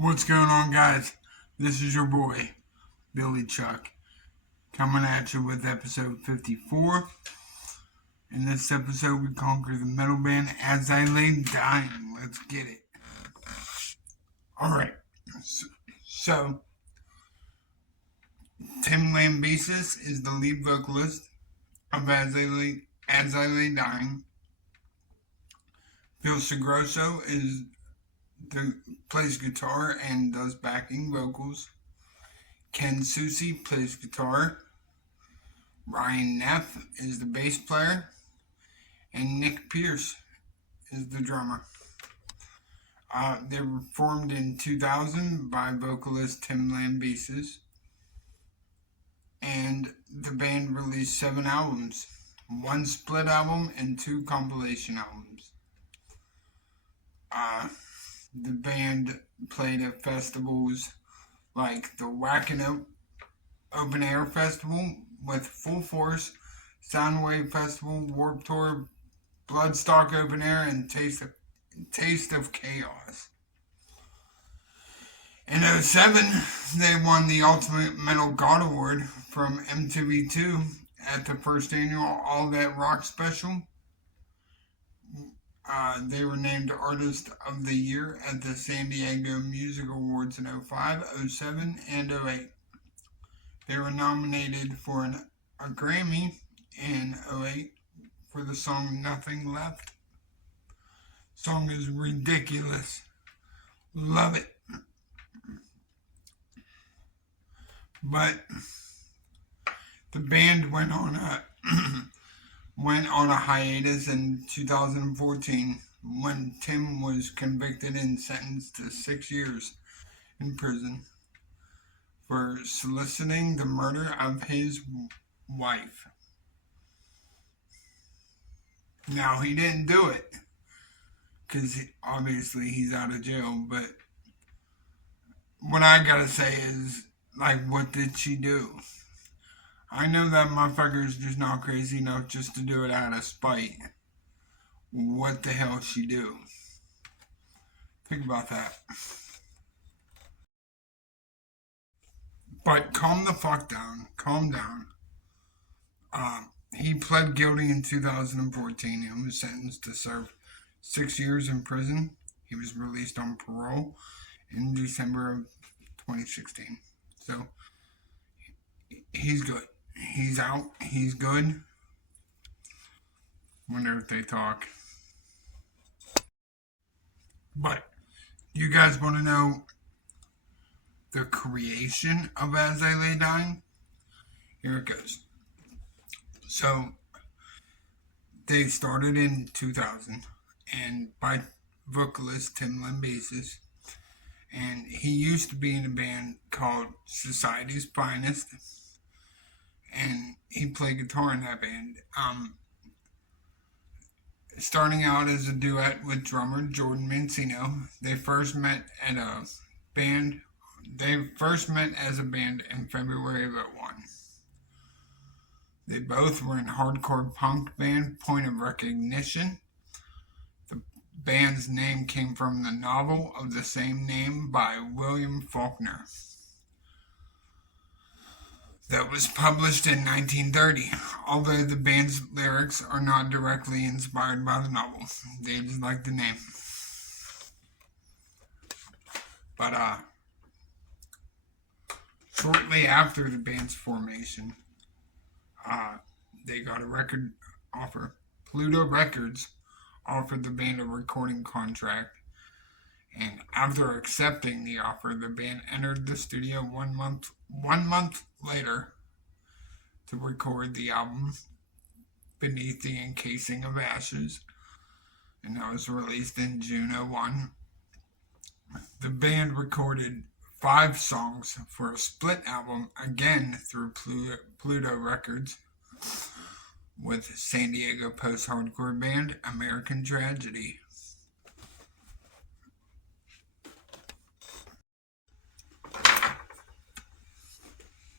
What's going on, guys? This is your boy, Billy Chuck, coming at you with episode 54. In this episode, we conquer the metal band As I Lay Dying. Let's get it. Alright, so Tim Lambesis is the lead vocalist of As I Lay Dying. Phil Segroso plays guitar and does backing vocals. Ken Susi plays guitar. Ryan Neff is the bass player. And Nick Pierce is the drummer. They were formed in 2000 by vocalist Tim Lambesis. And the band released 7 albums, 1 split album and 2 compilation albums. The band played at festivals like the Wacken Open Air Festival with Full Force, Soundwave Festival, Warped Tour, Bloodstock Open Air, and Taste of Chaos. In 2007, they won the Ultimate Metal God Award from MTV2 at the first annual All That Rock Special. They were named Artist of the Year at the San Diego Music Awards in 2005, 2007, and 2008. They were nominated for a Grammy in 2008 for the song Nothing Left. The song is ridiculous. Love it. But the band went on a hiatus in 2014 when Tim was convicted and sentenced to 6 years in prison for soliciting the murder of his wife. Now, he didn't do it because obviously he's out of jail, but what I gotta say is, like, what did she do? I know that motherfucker's just not crazy enough just to do it out of spite. What the hell she do? Think about that. But calm the fuck down. Calm down. He pled guilty in 2014 and was sentenced to serve 6 years in prison. He was released on parole in December of 2016. So, he's good. He's out. He's good. Wonder if they talk. But you guys want to know the creation of As I Lay Dying? Here it goes. So they started in 2000 and by vocalist Tim Lambesis. And he used to be in a band called Society's Finest. And he played guitar in that band. Starting out as a duet with drummer Jordan Mancino, they first met as a band in February of 2001. They both were in hardcore punk band Point of Recognition. The band's name came from the novel of the same name by William Faulkner that was published in 1930, although the band's lyrics are not directly inspired by the novel. They just like the name. But shortly after the band's formation, they got a record offer. Pluto Records offered the band a recording contract, and after accepting the offer, the band entered the studio one month later to record the album Beneath the Encasing of Ashes, and that was released in June 2001. The band recorded 5 songs for a split album, again through Pluto Records, with San Diego post-hardcore band American Tragedy.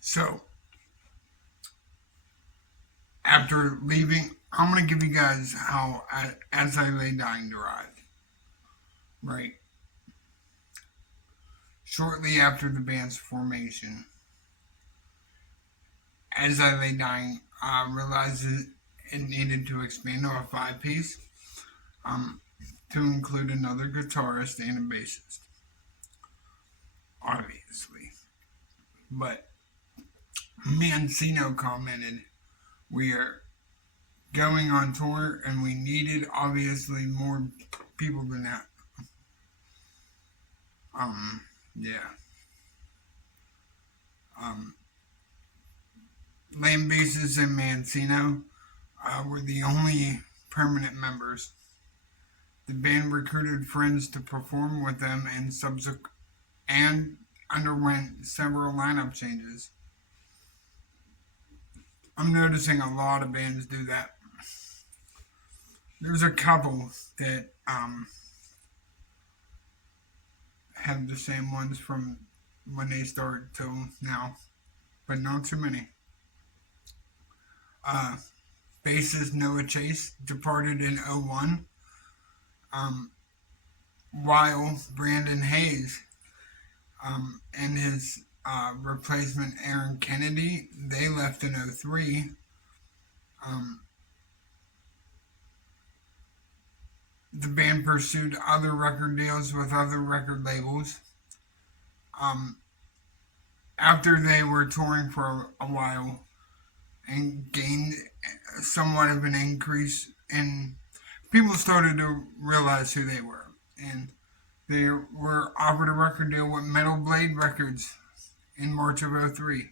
So, after leaving, I'm going to give you guys how As I Lay Dying derived. Right? shortly after the band's formation. As I Lay Dying realized it needed to expand to a 5-piece to include another guitarist and a bassist, obviously. But Mancino commented, "We are going on tour and we needed obviously more people than that." Yeah. Lane Bassist and Mancino were the only permanent members. The band recruited friends to perform with them and underwent several lineup changes. I'm noticing a lot of bands do that. There's a couple that have the same ones from when they started till now, but not too many. Bassist Noah Chase departed in 01, while Brandon Hayes and his replacement Aaron Kennedy, they left in 03. The band pursued other record deals with other record labels. After they were touring for a while and gained somewhat of an increase in people started to realize who they were, and they were offered a record deal with Metal Blade Records in March of 03.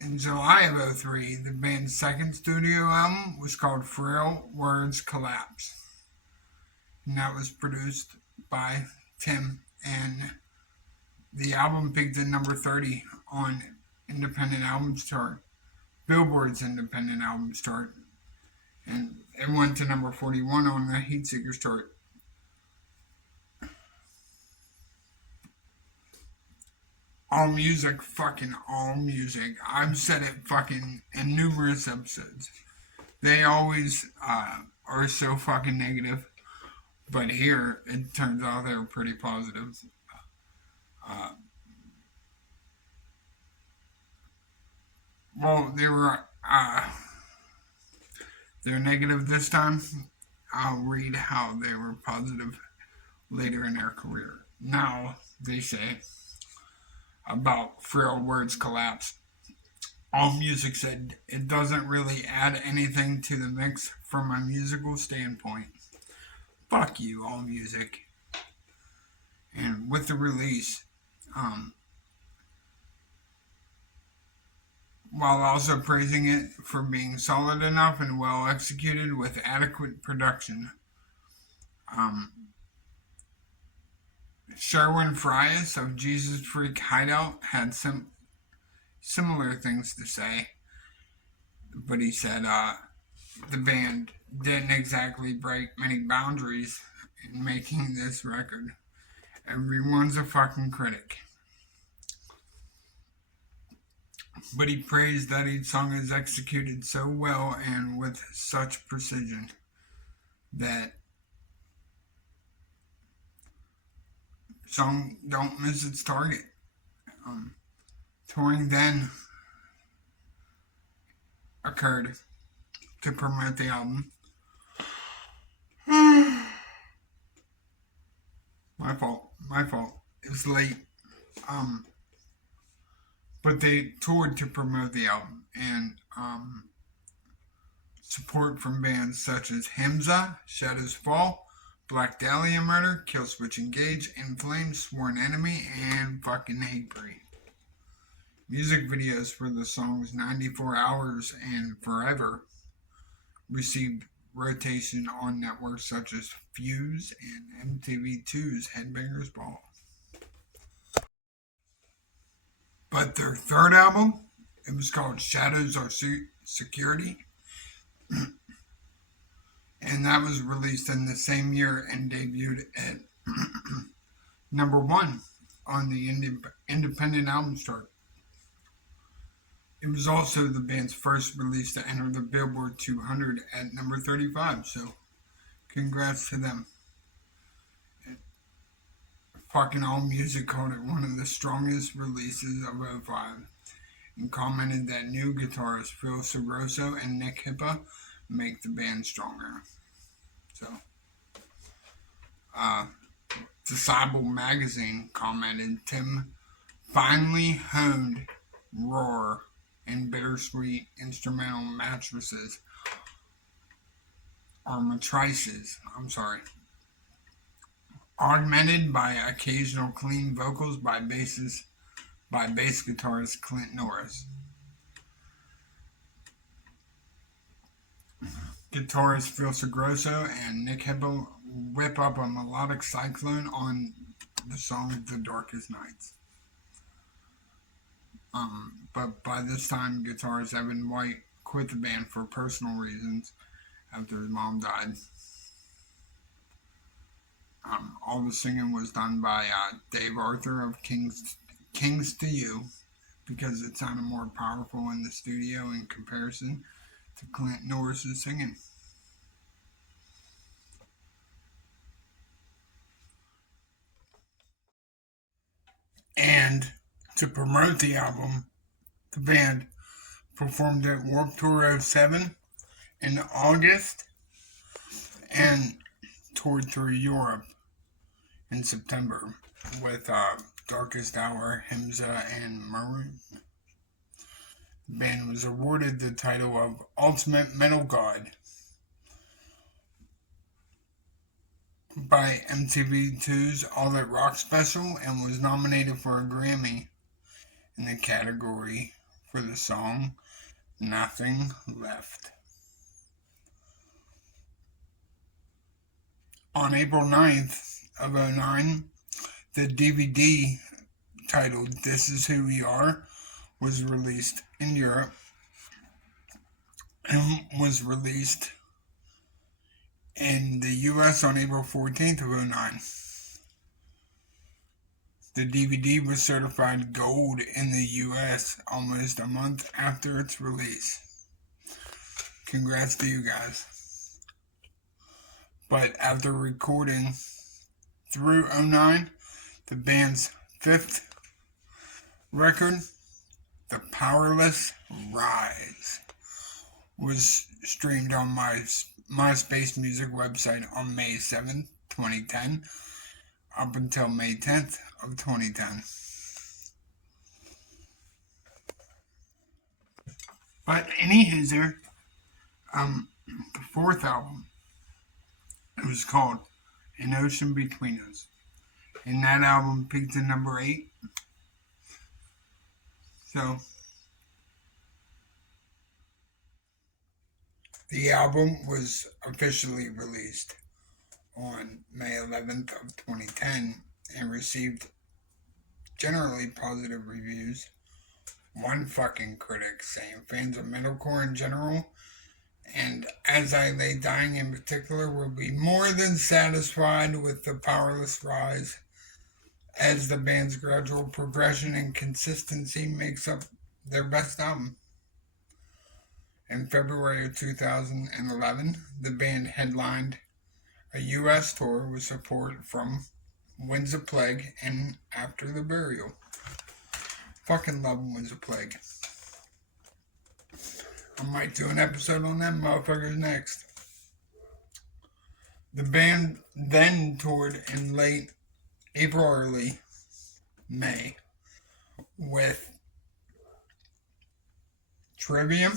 In July of 03, the band's second studio album was called Frail Words Collapse, and that was produced by Tim, and the album peaked at number 30 on Independent Albums Chart, Billboard's Independent Albums Chart, and it went to number 41 on the Heatseekers chart. AllMusic, fucking AllMusic. I've said it fucking in numerous episodes. They always are so fucking negative, but here it turns out they're pretty positive. Well, they're negative this time. I'll read how they were positive later in their career. Now, they say about Frail Words Collapse, AllMusic said it doesn't really add anything to the mix from a musical standpoint. Fuck you, AllMusic. And with the release, while also praising it for being solid enough and well executed with adequate production. Sherwin Fries of Jesus Freak Hideout had some similar things to say, but he said the band didn't exactly break many boundaries in making this record. Everyone's a fucking critic. But he praised that each song is executed so well and with such precision that song don't miss its target. Touring then occurred to promote the album. My fault. It was late. But they toured to promote the album, and support from bands such as Hamza, Shadows Fall, Black Dahlia Murder, Killswitch Engage, In Flames, Sworn Enemy, and fucking Hatebreed. Music videos for the songs 94 Hours and Forever received rotation on networks such as Fuse and MTV2's Headbangers Ball. But their third album, it was called Shadows Are Security, and that was released in the same year and debuted at number 1 on the Independent Albums Chart. It was also the band's first release to enter the Billboard 200 at number 35, so congrats to them. Fucking All Music called it one of the strongest releases of '05 and commented that new guitarists Phil Sagroso and Nick Hippa make the band stronger. So, Disciple Magazine commented Tim finally honed roar and bittersweet instrumental matrices or matrices, augmented by occasional clean vocals by bass guitarist Clint Norris. Guitarist Phil Sagroso and Nick Hippo whip up a melodic cyclone on the song The Darkest Nights. But by this time, guitarist Evan White quit the band for personal reasons after his mom died. All the singing was done by Dave Arthur of Kings to You because it sounded more powerful in the studio in comparison to Clint Norris's singing. And to promote the album, the band performed at Warped Tour 07 in August and toured through Europe in September with Darkest Hour, Himza, and Maroon. The band was awarded the title of Ultimate Metal God by MTV2's All That Rock special and was nominated for a Grammy in the category for the song Nothing Left. On April 9th of 2009, the DVD titled This Is Who We Are was released in Europe and was released in the US on April 14th of 2009. The DVD was certified gold in the US almost a month after its release. Congrats to you guys. But after recording through 2009, the band's fifth record, The Powerless Rise, was streamed on MySpace Music website on May 7th, 2010, up until May 10th of 2010. But anyhooser, the fourth album, it was called An Ocean Between Us. And that album peaked at number 8. So, the album was officially released on May 11th of 2010 and received generally positive reviews. One fucking critic saying fans of metalcore in general and As I Lay Dying in particular will be more than satisfied with The Powerless Rise, as the band's gradual progression and consistency makes up their best album. In February of 2011, the band headlined a US tour with support from Winds of Plague and After the Burial. Fucking love Winds of Plague. I might do an episode on them motherfuckers next. The band then toured in late April, early May with Trivium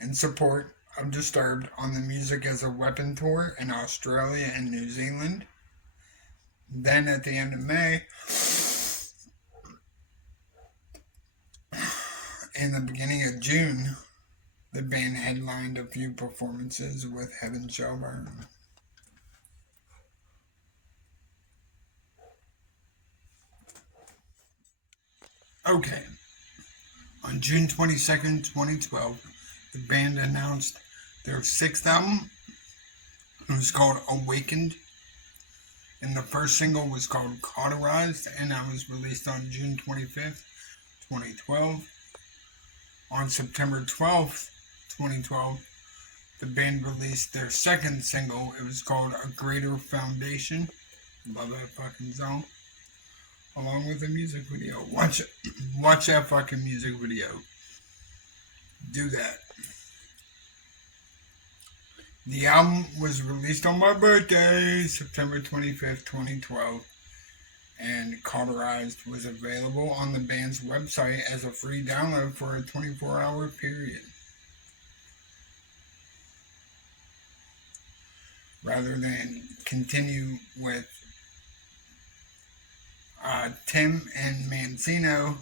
in support of Disturbed on the Music as a Weapon tour in Australia and New Zealand. Then at the end of May, in the beginning of June, the band headlined a few performances with Heaven Shall Burn. Okay. On June 22nd, 2012, the band announced their sixth album. It was called Awakened. And the first single was called Cauterized, and that was released on June 25th, 2012. On September 12th, 2012, the band released their second single. It was called A Greater Foundation, Love that fucking song. Along with the music video. Watch it. Watch that fucking music video. Do that. The album was released on my birthday, September 25th, 2012, and Cauterized was available on the band's website as a free download for a 24-hour period. Rather than continue with Tim and Mancino,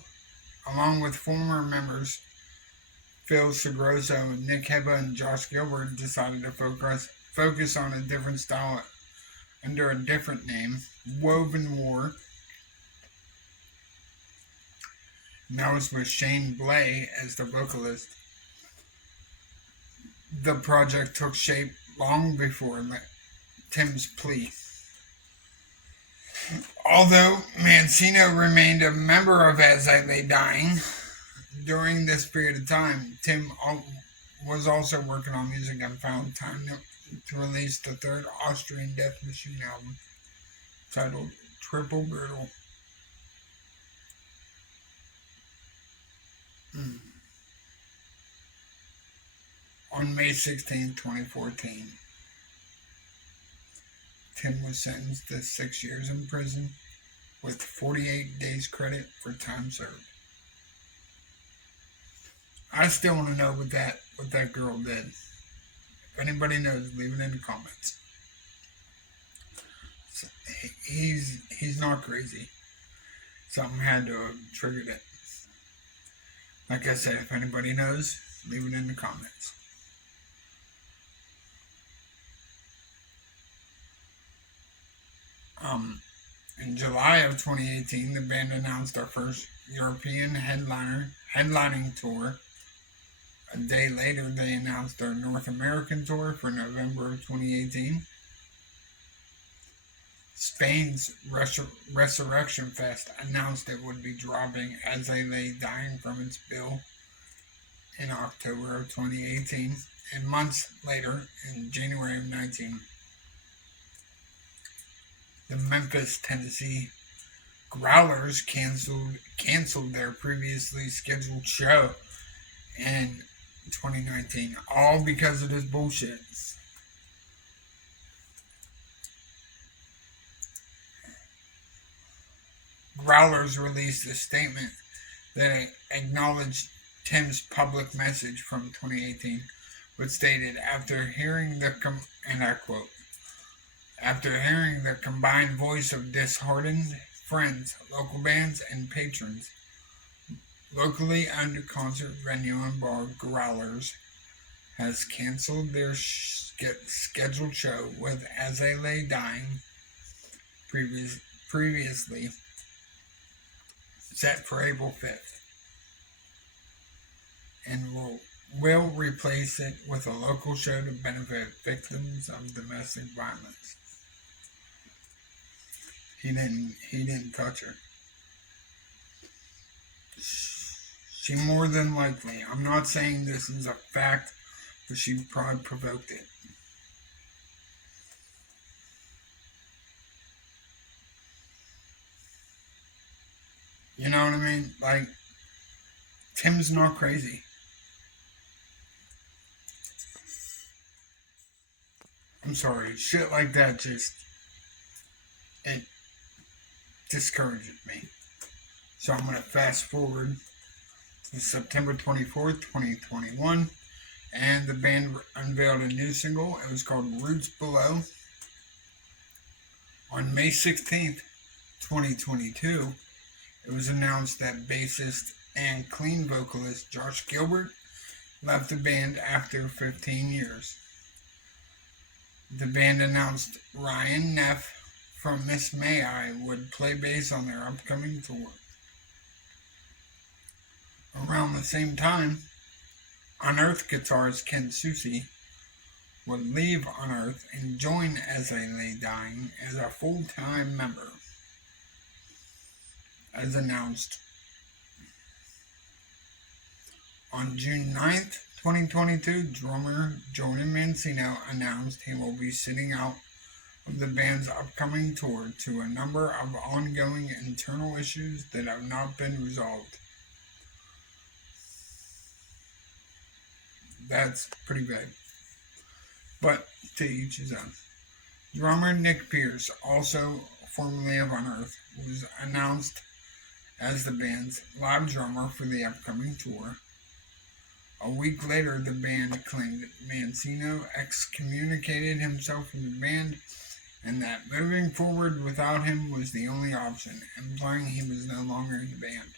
along with former members Phil Segroso, Nick Heba, and Josh Gilbert, decided to focus on a different style under a different name, Woven War. And that was with Shane Blay as the vocalist. The project took shape long before Tim's plea. Although Mancino remained a member of As I Lay Dying, during this period of time, Tim was also working on music and found time to release the third Austrian Death Machine album, titled Triple Girdle. On May 16, 2014, Tim was sentenced to 6 years in prison with 48 days credit for time served. I still want to know what that girl did. If anybody knows, leave it in the comments. So, he's not crazy. Something had to have triggered it. Like I said, if anybody knows, leave it in the comments. In July of 2018, the band announced our first European headlining tour. A day later, they announced their North American tour for November of 2018. Spain's Resurrection Fest announced it would be dropping As They Lay Dying from its bill in October of 2018. And months later, in January of 2019, the Memphis, Tennessee Growlers canceled their previously scheduled show in 2019, all because of this bullshit. Growlers released a statement that acknowledged Tim's public message from 2018, but stated, after hearing and I quote, after hearing the combined voice of disheartened friends, local bands, and patrons, locally owned concert venue and bar Growlers has canceled their scheduled show with As They Lay Dying previously set for April 5th, and will replace it with a local show to benefit victims of domestic violence. He didn't touch her. She more than likely, I'm not saying this is a fact, but she probably provoked it. You know what I mean? Like, Tim's not crazy. I'm sorry, shit like that it discourages me. So I'm going to fast forward to September 24th, 2021, and the band unveiled a new single. It was called Roots Below. On May 16th, 2022, it was announced that bassist and clean vocalist Josh Gilbert left the band after 15 years. The band announced Ryan Neff from Miss May I would play bass on their upcoming tour. Around the same time, Unearth guitarist Ken Susi would leave Unearth and join As They Lay Dying as a full-time member. As announced on June 9th, 2022, drummer Jordan Mancino announced he will be sitting out of the band's upcoming tour to a number of ongoing internal issues that have not been resolved. That's pretty big. But to each his own. Drummer Nick Pierce, also formerly of Unearth, was announced as the band's live drummer for the upcoming tour. A week later, the band claimed Mancino excommunicated himself from the band and that moving forward without him was the only option, implying he was no longer in the band.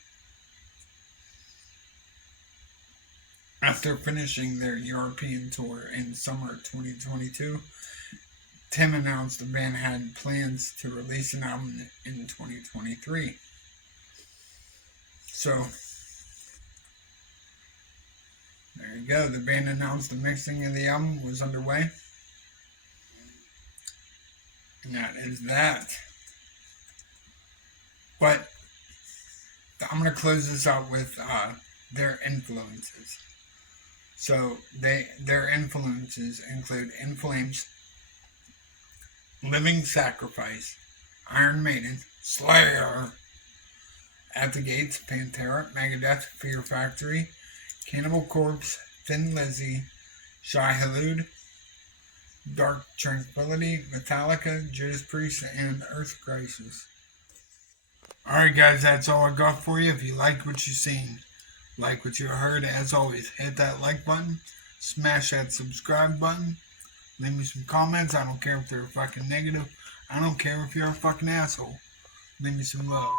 After finishing their European tour in summer 2022, Tim announced the band had plans to release an album in 2023. So, there you go. The band announced the mixing of the album was underway. And that is that. But I'm going to close this out with their influences. So their influences include In Flames, Living Sacrifice, Iron Maiden, Slayer, At the Gates, Pantera, Megadeth, Fear Factory, Cannibal Corpse, Thin Lizzy, Shai Hulud, Dark Tranquillity, Metallica, Judas Priest, and Earth Crisis. Alright guys, that's all I got for you. If you liked what you seen, like what you heard, as always, hit that like button, smash that subscribe button, leave me some comments. I don't care if they're fucking negative. I don't care if you're a fucking asshole. Leave me some love.